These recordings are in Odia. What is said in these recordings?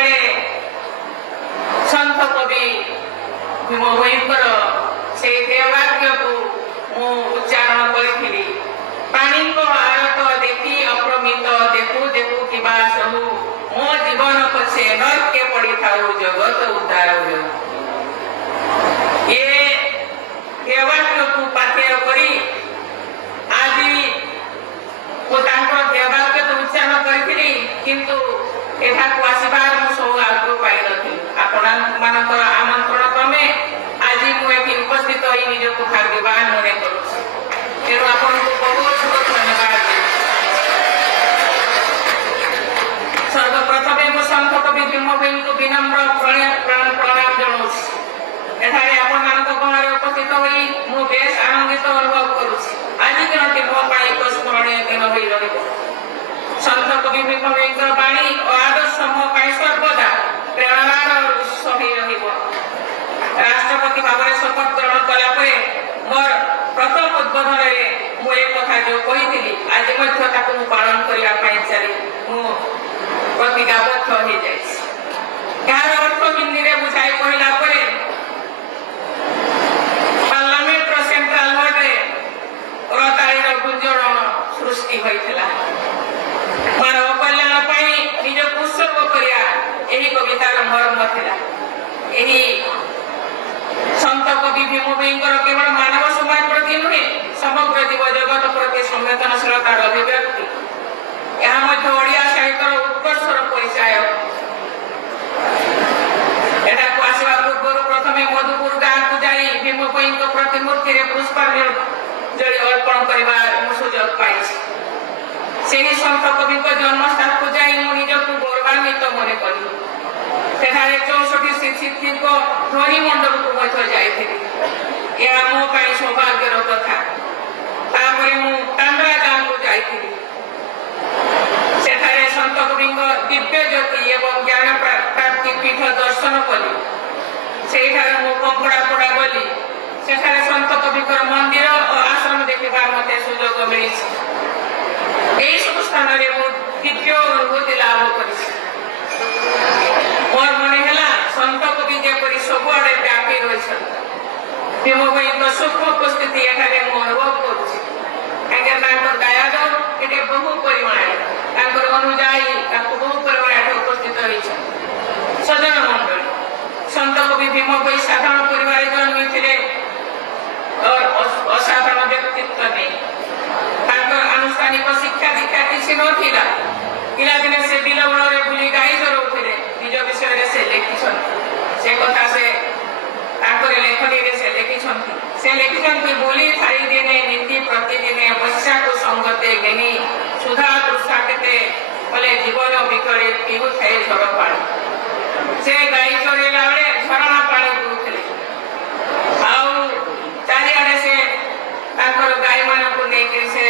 ଯେତେବେଳେ ସନ୍ଥ କବି ଭୀମ ଭୋଇଙ୍କର ସେଇ ଦେବାକ୍ୟକୁ ମୁଁ ଉଚ୍ଚାରଣ କରିଥିଲି। ପ୍ରାଣୀଙ୍କ ଆରତ ଦେଖି ଅପ୍ରମିତ ଦେଖୁ ଦେଖୁ କିବା ସବୁ ମୋ ଜୀବନ ପଛେ ନର୍କେ ପଡ଼ିଥାଉ ଜଗତ ଉଦ୍ଧାର ହେଉ। ଏ ଦେବାକ୍ୟକୁ ପାଥେୟ କରି ଆଜି ମୁଁ ତାଙ୍କର ଦେବାକ୍ୟ ତ ଉଚ୍ଚାରଣ କରିଥିଲି, କିନ୍ତୁ ଏଠାକୁ ଆସିବାର ମୁଁ ସୌଭାଗ୍ୟ ପାଇନଥିଲି। ଆପଣମାନଙ୍କର ଆମନ୍ତ୍ରଣ କ୍ରମେ ଆଜି ମୁଁ ଏଠି ଉପସ୍ଥିତ ହୋଇ ନିଜକୁ ଭାଗ୍ୟବାନ ମନେ କରୁଛି। ତେଣୁ ଆପଣଙ୍କୁ ବହୁତ ବହୁତ ଧନ୍ୟବାଦ। ସର୍ବପ୍ରଥମେ ମୁଁ ସନ୍ଥ କବି ଭୀମ ଭୋଇଙ୍କୁ ବିନମ୍ର ପ୍ରଣାମ ଜଣାଉଛି। ଏଠାରେ ଆପଣମାନଙ୍କ ଗହଣରେ ଉପସ୍ଥିତ ହୋଇ ମୁଁ ବେଶ ଆନନ୍ଦିତ ଅନୁଭବ କରୁଛି। ଆଜି ଦିନଟି ମୋ ପାଇଁ ଏକ ସ୍ମରଣୀୟ ଦିନ ହୋଇ ରହିବ। ସନ୍ଥ କବି ଭୀମ ଭୋଇଙ୍କର ବାଣୀ ଓ ଆଦର୍ଶ ମୋ ପାଇଁ ସର୍ବଦା ପ୍ରେରଣାର ଉତ୍ସ ହୋଇ ରହିବ। ରାଷ୍ଟ୍ରପତି ଭାବରେ ଶପଥ ଗ୍ରହଣ କଲା ପରେ ମୋର ପ୍ରଥମ ଉଦ୍ବୋଧନରେ ମୁଁ ଏ କଥା ଯେଉଁ କହିଥିଲି, ଆଜି ମଧ୍ୟ ତାକୁ ମୁଁ ପାଳନ କରିବା ପାଇଁ ମୁଁ ପ୍ରତିଜ୍ଞାବଦ୍ଧ ହୋଇଯାଇଛି। ଏହାର ଅର୍ଥ ହିନ୍ଦୀରେ ବୁଝାଇ କହିଲା ପରେ ପାର୍ଲାମେଣ୍ଟର ସେଣ୍ଟ୍ରାଲ ହଲରେ କରତାଳିର ଗୁଞ୍ଜରଣ ସୃଷ୍ଟି ହୋଇଥିଲା। ମାନବ କଲ୍ୟାଣ ପାଇଁ ନିଜକୁ ଉତ୍ସର୍ଗ କରିବା ଏହି କବିତାର ମର୍ମ ଥିଲା। ଏହି ସନ୍ଥ କବି ଭୀମ ଭୋଇଙ୍କର କେବଳ ମାନବ ସମାଜ ପ୍ରତି ନୁହେଁ, ସମଗ୍ର ଜୀବ ଜଗତ ପ୍ରତି ସମ୍ବେଦନଶୀଳତାର ଅଭିବ୍ୟକ୍ତି। ଏହା ମଧ୍ୟ ଓଡ଼ିଆ ସାହିତ୍ୟର ଉତ୍କର୍ଷର ପରିଚୟ। ଏଠାକୁ ଆସିବା ପୂର୍ବରୁ ପ୍ରଥମେ ମଧୁପୁର ଗାଁକୁ ଯାଇ ଭୀମ ଭୋଇଙ୍କ ପ୍ରତିମୂର୍ତ୍ତିରେ ପୁଷ୍ପାଞ୍ଜଳି ଅର୍ପଣ କରିବାର ମୁଁ ସୁଯୋଗ ପାଇଛି। ସେହି ସନ୍ଥ କବିଙ୍କ ଜନ୍ମସ୍ଥାନକୁ ଯାଇ ମୁଁ ନିଜକୁ ଗୌରବାନ୍ୱିତ ମନେ କଲି। ସେଠାରେ 64 ଶିକ୍ଷିତଙ୍କ ଧ୍ୱନି ମଣ୍ଡପକୁ ମଧ୍ୟ ଯାଇଥିଲି। ଏହା ମୋ ପାଇଁ ସୌଭାଗ୍ୟର କଥା। ତାପରେ ମୁଁ ତାଣ୍ଡରା ଗାଁକୁ ଯାଇଥିଲି। ସେଠାରେ ସନ୍ଥ କବିଙ୍କ ଦିବ୍ୟ ଜ୍ୟୋତି ଏବଂ ଜ୍ଞାନ ପ୍ରାପ୍ତି ପୀଠ ଦର୍ଶନ କଲି। ସେଇଠାରେ ମୁଁ କଙ୍କଡ଼ାପଡ଼ା ଗଲି। ସେଠାରେ ସନ୍ଥ କବିଙ୍କର ମନ୍ଦିର ଓ ଆଶ୍ରମ ଦେଖିବାର ମୋତେ ସୁଯୋଗ ମିଳିଛି। ଏହି ସବୁ ସ୍ଥାନରେ ମୁଁ ଦିବ୍ୟ ଅନୁଭୂତି ଲାଭ କରିଛି। ମୋର ମନେ ହେଲା ସନ୍ଥ କବି ଯେପରି ସବୁଆଡ଼େ ବ୍ୟାପି ରହିଛନ୍ତି। ଭୀମ ଭୋଇଙ୍କ ସୂକ୍ଷ୍ମ ଉପସ୍ଥିତି ଏଠାରେ ମୁଁ ଅନୁଭବ କରୁଛି। କାହିଁକି ତାଙ୍କର ଦାୟାଦ ଏଠି ବହୁ ପରିମାଣରେ, ତାଙ୍କର ଅନୁଯାୟୀ ତାଙ୍କୁ ବହୁ ପରିମାଣରେ ଉପସ୍ଥିତ ହୋଇଛନ୍ତି। ସଜନ ମଣ୍ଡଳୀ, ସନ୍ଥ କବି ଭୀମ ଭୋଇ ସାଧାରଣ ପରିବାରରେ ଜନ୍ମିଥିଲେ। ଅସାଧାରଣ ବ୍ୟକ୍ତିତ୍ୱ ନେଇ ତାଙ୍କର ଆନୁଷ୍ଠାନିକ ଶିକ୍ଷା ଦୀକ୍ଷା କିଛି ନଥିଲା। ପିଲାଦିନେ ସେ ବିଲବଣରେ ବୁଲି ଗାଈ ଚରାଉଥିଲେ। ନିଜ ବିଷୟରେ ସେ ଲେଖିଛନ୍ତି। ସେ କଥା ସେ ତାଙ୍କର ଲେଖନୀରେ ସେ ଲେଖିଛନ୍ତି ବୋଲି ଥାଇ ଦିନେ ନୀତି ପ୍ରତିଦିନେ ବୈଶାଖକୁ ସଙ୍ଗତେ ଘେନି ସୁଧା ତୃଷା କେତେ ବୋଲେ ଜୀବନ ବିକଳେ ପିଉଥାଏ ଝର ପାଣି। ସେ ଗାଈ ଚରେଇଲା ବେଳେ ଝରଣା ପାଣି ପିଉଥିଲେ। ଆଉ ଚାରିଆଡ଼େ ସେ ତାଙ୍କର ଗାଈମାନଙ୍କୁ ନେଇକରି ସେ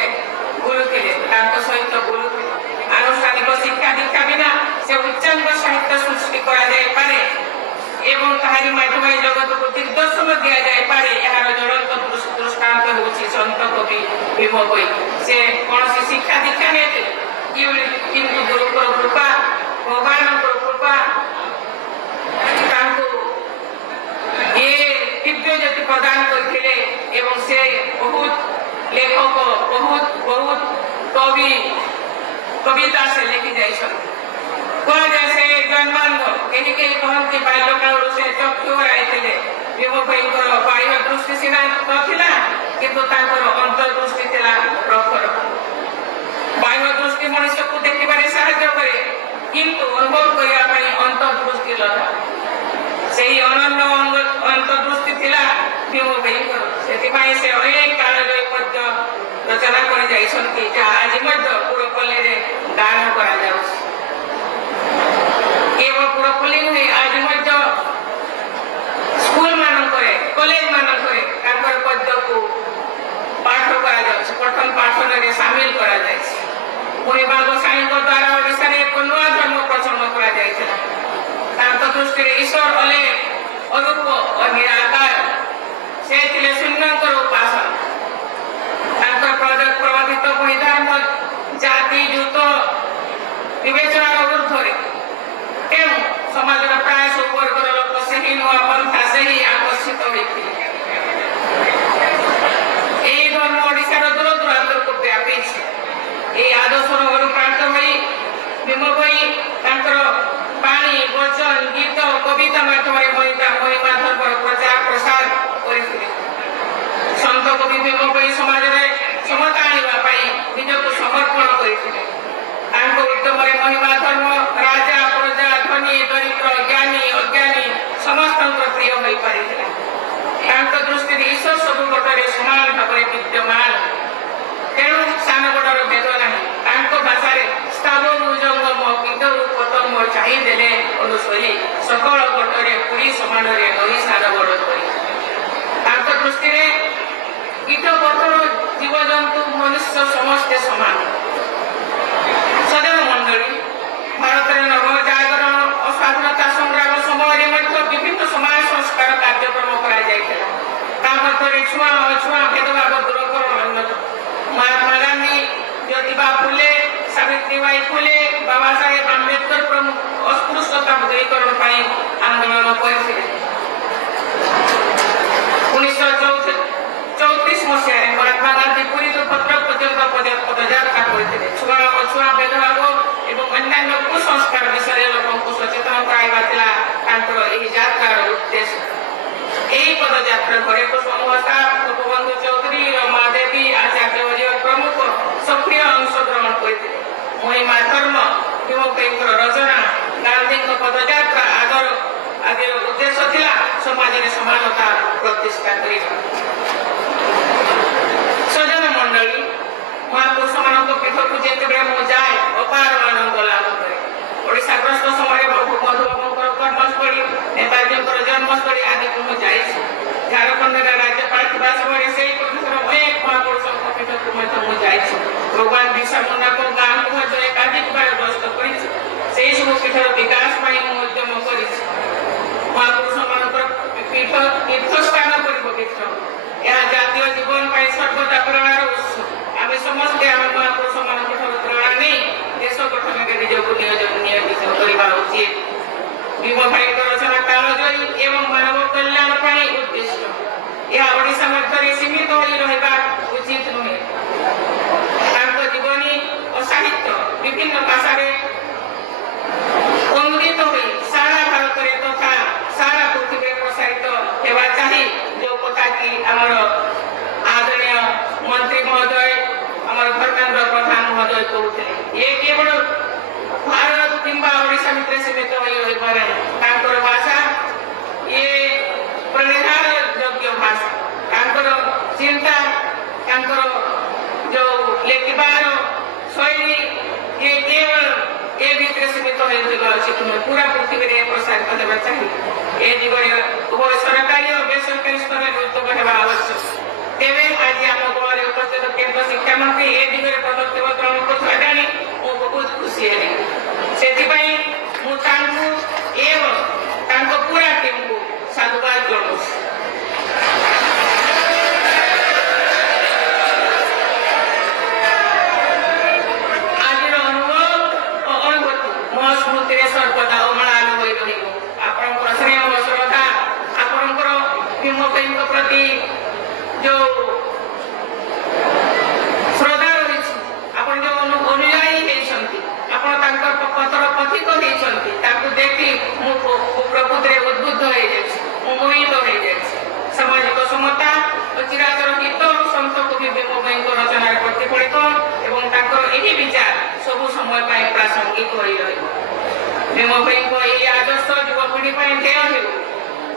ବୁଲୁଥିଲେ, ତାଙ୍କ ସହିତ ବୁଲୁଥିଲେ। ଆନୁଷ୍ଠାନିକ ଶିକ୍ଷା ଦୀକ୍ଷା ବିନା ସେ ଉଚ୍ଚାଙ୍ଗ ସାହିତ୍ୟ ସୃଷ୍ଟି କରାଯାଇପାରେ ଏବଂ ତାହାରି ମାଧ୍ୟମରେ ଜଗତକୁ ଦିଗ୍ଦର୍ଶନ ଦିଆଯାଇପାରେ। ଏହାର ଜ୍ୱଳନ୍ତ ଦୃଷ୍ଟାନ୍ତ ହେଉଛି ସନ୍ଥ କବି ଭୀମ ଭୋଇ। ସେ କୌଣସି ଶିକ୍ଷା ଦୀକ୍ଷା ନେଇଥିଲେ, କିନ୍ତୁ ଗୁରୁଙ୍କର କୃପା, ଭଗବାନଙ୍କର କୃପା ତାଙ୍କୁ ଏ ଦିବ୍ୟ ଜ୍ୟୋତି ପ୍ରଦାନ କରିଥିଲେ ଏବଂ ସେ ବହୁତ ଲେଖକ, ବହୁତ କବିତା ସେ ଲେଖି ଯାଇଛନ୍ତି। କୁହାଯାଏ ସେ ଜନ୍ମାଙ୍ଗ, କେହି କେହି କହନ୍ତି ବାଲ୍ୟକାଳରୁ ସେ ଚକ୍ଷୁ ହରାଇଥିଲେ। ଭୀମ ଭୋଇଙ୍କର ବାହ୍ୟ ଦୃଷ୍ଟି ସିନା ନଥିଲା, କିନ୍ତୁ ତାଙ୍କର ଅନ୍ତର୍ଦୃଷ୍ଟି ଥିଲା ପ୍ରଖର। ବାହ୍ୟ ଦୃଷ୍ଟି ମଣିଷକୁ ଦେଖିବାରେ ସାହାଯ୍ୟ କରେ, କିନ୍ତୁ ଅନୁଭବ କରିବା ପାଇଁ ଅନ୍ତର୍ଦୃଷ୍ଟି ଦରକାର। ସେହି ଅନନ୍ୟ ଅନ୍ତର୍ଦୃଷ୍ଟି ଥିଲା ଭୀମ ଭୋଇଙ୍କର। ସେଥିପାଇଁ ସେ ଅନେକ କାଳରେ ପଦ୍ୟ ରଚନା କରି ଯାଇଛନ୍ତି, ଯାହା ଆଜି ମଧ୍ୟ ପୁରପଲ୍ଲୀରେ ଗାନ କରାଯାଉଛି। କେବଳ ପୁରପଲ୍ଲୀ ନୁହେଁ, ଆଜି ମଧ୍ୟ ସ୍କୁଲ ମାନଙ୍କରେ, କଲେଜ ମାନଙ୍କରେ ତାଙ୍କର ପଦ୍ୟକୁ ପାଠ କରାଯାଉଛି, ପଠନ ପାଠନରେ ସାମିଲ କରାଯାଇଛି। ପୁଣିବା ଗୋସାଇଙ୍କ ଦ୍ୱାରା ଓଡ଼ିଶାରେ ଏକ ନୂଆ ଧର୍ମ ପ୍ରଚଳନ କରାଯାଇଥିଲା। ତାଙ୍କ ଦୃଷ୍ଟିରେ ଈଶ୍ୱର ଅଲେ ଅରୂପ ଓ ନିରାକାର। ସେ ଥିଲେ ଶୂନ୍ୟଙ୍କର ଉପାସକ। ତାଙ୍କର ପ୍ରବାଦିତ ବହି ଧର୍ମ ଜାତି ଯୁକ୍ତ ବିବେଚନାର ঊର୍ଦ୍ଧ୍ୱରେ। ତେଣୁ ଆକର୍ଷିତ ହୋଇଥିଲେ। ଏହି ଧର୍ମ ଓଡ଼ିଶାର ଦୂର ଦୂରାନ୍ତରକୁ ବ୍ୟାପିଛି। ଏହି ଆଦର୍ଶର ଅନୁପ୍ରାଣିତ ହୋଇ ଭୀମ ଭୋଇ ତାଙ୍କର ବାଣୀ, ବଚନ, ଗୀତ, କବିତା ମାଧ୍ୟମରେ ମହିମା ଧର୍ମର ପ୍ରଚାର ପ୍ରସାର କରିଥିଲେ। ସନ୍ଥ କବି ଭୀମ ଭୋଇ ସମାଜରେ ସମତା ଆଣିବା ପାଇଁ ନିଜକୁ ସମର୍ପଣ କରିଥିଲେ। ତାଙ୍କ ଉଦ୍ୟମରେ ମହିମା ଧର୍ମ ରାଜା, ପ୍ରଜା, ଧନୀ, ଦରିଦ୍ର, ଜ୍ଞାନୀ, ଅଜ୍ଞାନୀ ସମସ୍ତଙ୍କର ପ୍ରିୟ ହୋଇପାରିଥିଲା। ତାଙ୍କ ଦୃଷ୍ଟିରେ ଈଶ୍ୱର ସବୁ ପଟରେ ସମାନ ଭାବରେ ବିଦ୍ୟମାନ। ତେଣୁ ସାନ ବଡ଼ର ଭେଦ ନାହିଁ। ତାଙ୍କ ଭାଷାରେ ସ୍ଥାବରୁ ଜଙ୍ଗମ କୀଟରୁ ପତଙ୍ଗ ଚାହିଁଦେଲେ ଅନୁସରି ସକଳ ପଟରେ ପୁରୀ ସମାନରେ ନଈ ସାନ ବଡ଼ କରି। ତାଙ୍କ ଦୃଷ୍ଟିରେ କୀଟ, ପଥର, ଜୀବଜନ୍ତୁ, ମନୁଷ୍ୟ ସମସ୍ତେ ସମାନ। ସଦନ ମଣ୍ଡଳୀ, ଭାରତରେ ନବଜାଗରଣ ଓ ସ୍ୱାଧୀନତା ସଂଗ୍ରାମ ସମୟରେ ମଧ୍ୟ ବିଭିନ୍ନ ସମାଜ ସଂସ୍କାର କାର୍ଯ୍ୟକ୍ରମ କରାଯାଇଥିଲା। ତା ମଧ୍ୟରେ ଛୁଆଁ ଅଛୁଆଁ ଭେଦଭାବ ଦୂରକରଣ ଅନ୍ୟତମ। ମହାତ୍ମା ଗାନ୍ଧୀ, ଜ୍ୟୋତିବା ଫୁଲେ, ସାବିତ୍ରୀବାଈ ଫୁଲେ, ବାବା ସାହେବ ଆମ୍ବେଦକର ପ୍ରମୁଖ ଅସ୍ପୃଶ୍ୟତା ଦୂରୀକରଣ ପାଇଁ ଆନ୍ଦୋଳନ କରିଥିଲେ। 1934 ମସିହାରେ ମହାତ୍ମା ଗାନ୍ଧୀ ପୁରୀରୁ ଭଦ୍ରକ ପର୍ଯ୍ୟନ୍ତ ପଦଯାତ୍ରା କରିଥିଲେ। ଛୁଆଁ ଅଛୁଆଁ ଭେଦଭାବ ଏବଂ ଅନ୍ୟାନ୍ୟ କୁସଂସ୍କାର ବିଷୟରେ ଲୋକଙ୍କୁ ସଚେତନ କରାଇବା ଥିଲା ତାଙ୍କର ଏହି ଯାତ୍ରାର ଉଦ୍ଦେଶ୍ୟ। ଏହି ପଦଯାତ୍ରା ଘରେ ମହତା, ଗୋପବନ୍ଧୁ ଚୌଧୁରୀ, ରମା ଦେବୀ, ଆଚାର୍ଯ୍ୟ ହରିହର ପ୍ରମୁଖ ସକ୍ରିୟ ଅଂଶଗ୍ରହଣ କରିଥିଲେ। ମହିମା ଧର୍ମ, ଭୀମ ଭୋଇଙ୍କର ରଚନା, ଗାନ୍ଧୀଙ୍କ ପଦଯାତ୍ରା ଆଦିର ଉଦ୍ଦେଶ୍ୟ ଥିଲା ସମାଜରେ ସମାନତା ପ୍ରତିଷ୍ଠା କରିବା। ସଜନ ମଣ୍ଡଳୀ, ମହାପୁରୁଷମାନଙ୍କ ପୀଠକୁ ଯେତେବେଳେ ମୁଁ ଯାଏ ଅପାର ଆନନ୍ଦ ଲାଭ କରେ। ଓଡ଼ିଶା ଗସ୍ତ ସମୟରେ ମଧୁବାବୁଙ୍କର କର୍ମସ୍ଥଳୀ, ନେତାଜୀଙ୍କର ଜନ୍ମସ୍ଥଳୀ ଆଦିକୁ ମୁଁ ଯାଇଛି। ଝାଡ଼ଖଣ୍ଡରେ ରାଜ୍ୟପାଳ ଥିବା ସମୟରେ ସେହି ପ୍ରଦେଶର ଅନେକ ମହାପୁରୁଷଙ୍କ ପୀଠକୁ ମଧ୍ୟ ମୁଁ ଯାଇଛି। ଭଗବାନ ବିର୍ସା ମୁଣ୍ଡାଙ୍କ ଗାଁକୁ ମଧ୍ୟ ଏକାଧିକବାର ଗସ୍ତ କରିଛି। ସେହି ସବୁ ପୀଠର ବିକାଶ ପାଇଁ ମୁଁ ଉଦ୍ୟମ କରିଛି। ମହାପୁରୁଷମାନଙ୍କର ପୀଠ ତୀର୍ଥସ୍ଥାନ ପରି ପବିତ୍ର। ଏହା ଜାତୀୟ ଜୀବନ ପାଇଁ ସର୍ବଦା ପ୍ରେରଣାର ଉତ୍ସ। ଆମେ ସମସ୍ତେ ଆମ ମହାପୁରୁଷମାନଙ୍କ ଠାରୁ ପ୍ରେରଣା ନେଇ ଦେଶ ଗଠନରେ ନିଜକୁ ନିୟୋଜିତ କରିବା ଉଚିତ। ଭୀମ ଭାଇଙ୍କ ରଚନା କାଳଜୟୀ ଏବଂ ମାନବ କଲ୍ୟାଣ ପାଇଁ ଉଦ୍ଦିଷ୍ଟ। ଏହା ଓଡ଼ିଶା ମଧ୍ୟରେ ସୀମିତ ହୋଇ ରହିବା ଉଚିତ ନୁହେଁ। ତାଙ୍କ ଜୀବନୀ ଓ ସାହିତ୍ୟ ବିଭିନ୍ନ ଭାଷାରେ ଅନୁଦିତ ହୋଇ ସାରା ଭାରତରେ ତଥା ସାରା ପୃଥିବୀରେ ପ୍ରସାରିତ ହେବା ଚାହିଁ ଯେଉଁ କଥା କି ଆମର ଆଦରଣୀୟ ମନ୍ତ୍ରୀ ମହୋଦୟ, ଆମର ଧର୍ମେନ୍ଦ୍ର ପ୍ରଧାନ ମହୋଦୟ କହୁଥିଲେ, ଏ କେବଳ ଭାରତ କିମ୍ବା ଓଡ଼ିଶା ଭିତରେ ସୀମିତ ହୋଇ ରହିପାରେ। ତାଙ୍କର ଭାଷା ଏ ପ୍रणिधान योग्य भाषा। ତାଙ୍କର ଚିନ୍ତା, ତାଙ୍କର ଯେଉଁ ଲେଖିବାର ଶୈଳୀ ଏ କେବଳ ଏ ଭିତରେ ସୀମିତ ହୋଇଥିବା ଉଚିତ ନୁହେଁ, ପୁରା ପୃଥିବୀରେ ପ୍ରସାରିତ ହେବା ଚାହିଁ ଏ ଦିଗରେ ଉଭୟ ସରକାରୀ ଓ ବେସରକାରୀ ସ୍ତରରେ ଉଦ୍ୟମ ହେବା ଆବଶ୍ୟକ। ତେବେ ଆଜି ଆମ ଗୃହରେ ଉପସ୍ଥିତ କେନ୍ଦ୍ର ଶିକ୍ଷାମନ୍ତ୍ରୀ ଏ ଦିଗରେ ପଦକ୍ଷେପ ଗ୍ରହଣ କରୁଥିବା ଜାଣି ମୁଁ ବହୁତ ଖୁସି ହେଲି। ସେଥିପାଇଁ ମୁଁ ତାଙ୍କୁ ଏବଂ ତାଙ୍କ ପୁରା ଟିମ୍କୁ ସାଧୁବାଦ ଜଣାଉଛି। ଆଜିର ଅନୁଭବ ଓ ଅନୁଭୂତି ମୋ ସ୍ମୃତିରେ ସର୍ବଦା ଅମ୍ଳାନ ହୋଇ ରହିବ। ଆପଣଙ୍କର ସ୍ନେହ ଓ ଶ୍ରଦ୍ଧା, ଆପଣଙ୍କର ଭୀମ ଭୋଇଙ୍କ ପ୍ରତି ଯେଉଁ ଶ୍ରଦ୍ଧା ରହିଛି, ଆପଣ ଯେଉଁ ଅନୁଯାୟୀ ହେଇଛନ୍ତି, ଆପଣ ତାଙ୍କ ପଥର ପଥିକ ହେଇଛନ୍ତି, ତାକୁ ଦେଖି ମୁଁ ପ୍ରକୃତିରେ ଉଦ୍ବୁଦ୍ଧ ହେଇଯାଇଛି, ମୁଁ ମୋହିତ ହେଇଯାଇଛି। ସାମାଜିକ ସମତା ଓ ଚିରାଚର ଗୀତ ସନ୍ଥ କବି ଭୀମ ଭୋଇଙ୍କ ରଚନାରେ ପ୍ରତିଫଳିତ ଏବଂ ତାଙ୍କର ଏହି ବିଚାର ସବୁ ସମୟ ପାଇଁ ପ୍ରାସଙ୍ଗିକ ହୋଇ ରହିବ। ଭୀମ ଭୋଇଙ୍କ ଏହି ଆଦର୍ଶ ଯୁବପିଢ଼ି ପାଇଁ ଧ୍ୟେୟ ହେଉ।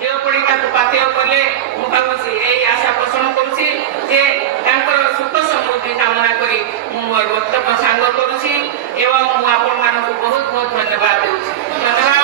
ଯୁବପିଢ଼ି ତାକୁ ପାଥେୟ କଲେ ମୁଁ ଭାବୁଛି, ଏହି ଆଶା ପୋଷଣ କରୁଛି ଯେ ତାଙ୍କର ସୁଖ ସମୃଦ୍ଧି କାମନା କରି ମୁଁ ମୋର ବକ୍ତବ୍ୟ ସାଙ୍ଗ କରୁଛି ଏବଂ ମୁଁ ଆପଣମାନଙ୍କୁ ବହୁତ ବହୁତ ଧନ୍ୟବାଦ ଦେଉଛି। ଧନ୍ୟବାଦ।